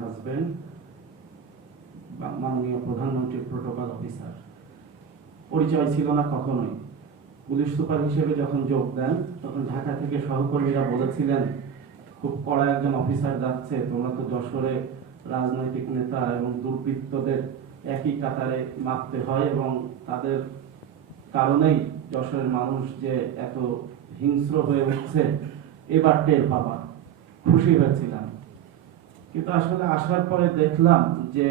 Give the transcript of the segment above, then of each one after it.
Husband মাননীয় প্রধানমন্ত্রীর protocol officer. পরিচয় ছিল না কখনোই। পুলিশ সুপার হিসেবে যখন যোগ দেন তখন ঢাকা থেকে সহকর্মীরা বলেছিলেন, খুব কড়া একজন অফিসার যাচ্ছে, তোমরা তো যশোরে রাজনৈতিক নেতা এবং দুর্বৃত্তদের একই কাতারে মাপতে হয় এবং তাদের কারণেই যশোরের মানুষ যে এত হিংস্র হয়ে উঠছে এবার টের পাবা। খুশি হয়েছিলাম, কিন্তু আসলে আসার পরে দেখলাম যে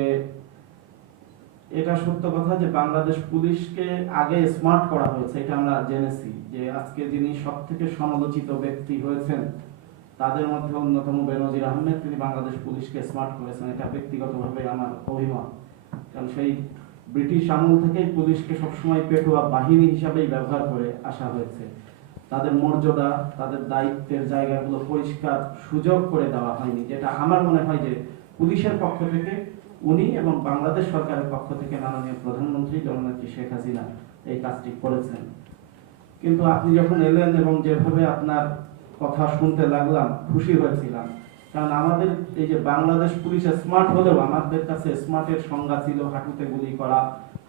এটা সত্য কথা যে বাংলাদেশ পুলিশকে আগে স্মার্ট করা হয়েছে। এটা আমরা জেনেছি যে আজকে যিনি সব থেকে সমালোচিত ব্যক্তি হয়েছেন তাদের মধ্যে অন্যতম বেনজির আহমেদ, তিনি বাংলাদেশ পুলিশকে স্মার্ট করেছেন। এটা ব্যক্তিগতভাবে আমার অভিমত, কারণ সেই ব্রিটিশ আমল থেকেই পুলিশকে সবসময় পেটুয়া বাহিনী হিসাবেই ব্যবহার করে আসা হয়েছে। তাদের মর্যাদা, তাদের দায়িত্বের জায়গাগুলো পরিষ্কার সুযোগ করে দেওয়া হয়নি, যেটা আমার মনে হয় যে পুলিশের পক্ষ থেকে উনি এবং বাংলাদেশ সরকারের পক্ষ থেকে মাননীয় প্রধানমন্ত্রী জননেত্রী শেখ হাসিনা এই কাজটি করেছেন। কিন্তু আপনি যখন এলেন এবং যেভাবে আপনার কথা শুনতে লাগলাম, খুশি হয়েছিলাম। কারণ আমাদের এই যে বাংলাদেশ পুলিশ স্মার্ট হলেও আমাদের কাছে স্মার্টের সংজ্ঞা ছিল হাঁটুতে গুলি করা,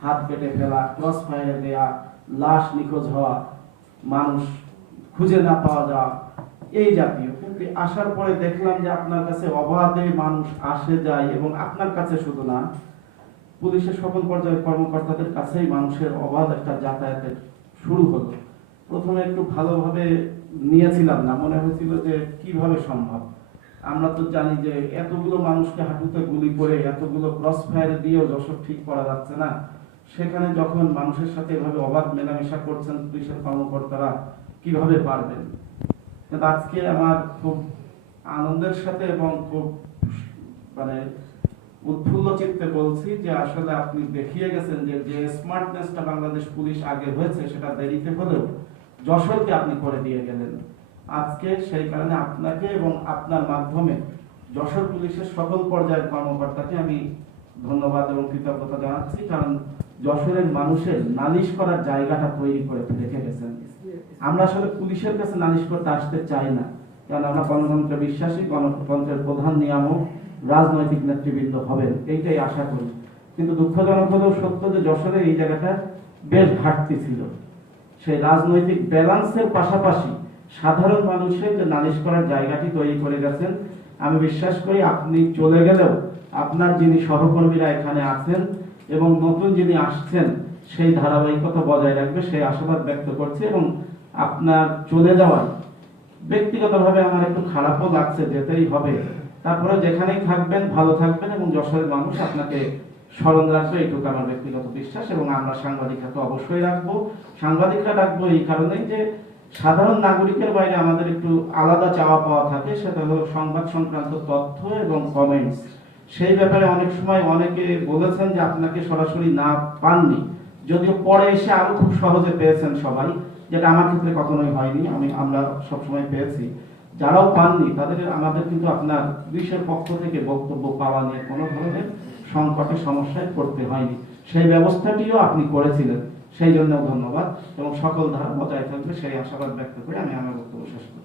হাত কেটে ফেলা, ক্রস ফায়ার দেয়া, লাশ নিখোঁজ হওয়া, মানুষ খুঁজে না পাওয়া যাওয়া, এই জাতীয়। কিন্তু আসার পরে দেখলাম যে আপনার কাছে অবাধে মানুষ আসে যায় এবং আপনার কাছে শুধু না, পুলিশের সকল পর্যায়ের কর্মকর্তাদের কাছেই মানুষের অবাধ একটা যাতায়াতের শুরু হলো। প্রথমে একটু ভালোভাবে নিয়েছিলাম না, মনে হয়েছিল যে কিভাবে সম্ভব। আমরা তো জানি যে এতগুলো মানুষকে হাঁটুতে গুলি করে এতগুলো ক্রস ফায়ার দিয়েও যশোর ঠিক করা যাচ্ছে না, সেখানে যখন মানুষের সাথে এভাবে অবাধ মেলামেশা করছেন পুলিশের কর্মকর্তারা, কিভাবে পারবেন। কিন্তু আজকে আমার খুব আনন্দের সাথে এবং খুব উৎফুল্ল চিত্তে বলছি যে আসলে আপনি দেখিয়ে গেছেন যে যে স্মার্টনেসটা বাংলাদেশ পুলিশ আগে হয়েছে সেটা দেরিতে হলেও যশোরকে আপনি করে দিয়ে গেলেন। আজকে সেই কারণে আপনাকে এবং আপনার মাধ্যমে যশোর পুলিশের সকল পর্যায়ের কর্মকর্তাকে আমি ধন্যবাদ এবং কৃতজ্ঞতা জানাচ্ছি, কারণ যশোরের মানুষের নালিশ করার জায়গাটা তৈরি করে রেখে গেছেন। আমরা আসলে পুলিশের কাছে নালিশ করতে আসতে চাই না, কারণ আমরা গণতন্ত্রে বিশ্বাসী, গণতন্ত্রের প্রধান নিয়ামক রাজনৈতিক নেতৃবৃন্দ হবেন, এইটাই আশা করি। কিন্তু দুঃখজনক হলেও সত্য যে যশোরের এই জায়গাটা বেশ ঘাটতি ছিল। সেই রাজনৈতিক ব্যালেন্সের পাশাপাশি সাধারণ মানুষের যে নালিশ করার জায়গাটি তৈরি করে গেছেন। আমি বিশ্বাস করি আপনি চলে গেলেও আপনার যিনি সহকর্মীরা এখানে আছেন এবং নতুন যিনি আসছেন সেই ধারাবাহিকতা বজায় রাখবে, সেই আশাবাদ ব্যক্ত করছি। এবং আপনার চলে যাওয়ার ব্যক্তিগতভাবে আমার একটু খারাপও লাগছে, যেতেই হবে। তারপরে যেখানেই থাকবেন ভালো থাকবেন এবং যশোরের মানুষ আপনাকে স্মরণ রাখবে, এইটুকু আমার ব্যক্তিগত বিশ্বাস। এবং আমরা সাংবাদিকরা তো অবশ্যই রাখবো। সাংবাদিকরা রাখবো এই কারণেই যে সাধারণ নাগরিকের বাইরে আমাদের একটু আলাদা চাওয়া পাওয়া থাকে, সেটা হলো সংবাদ সংক্রান্ত তথ্য এবং কমেন্টস। সেই ব্যাপারে অনেক সময় অনেকে বলেছেন যে আপনাকে সরাসরি না পাননি, যদিও পরে এসে আরো খুব সহজে পেয়েছেন সবাই, যেটা আমার ক্ষেত্রে কখনোই হয়নি। আমরা সবসময় পেয়েছি। যারাও পাননি তাদের আমাদের কিন্তু আপনার পুলিশের পক্ষ থেকে বক্তব্য পাওয়া নিয়ে কোনো ধরনের সংকটে সমস্যায় পড়তে হয়নি। সেই ব্যবস্থাটিও আপনি করেছিলেন, সেই জন্য ধন্যবাদ। এবং সকল ধারা বজায় থাকবে সেই আশাবাদ ব্যক্ত করে আমি আমার বক্তব্য শেষ করি।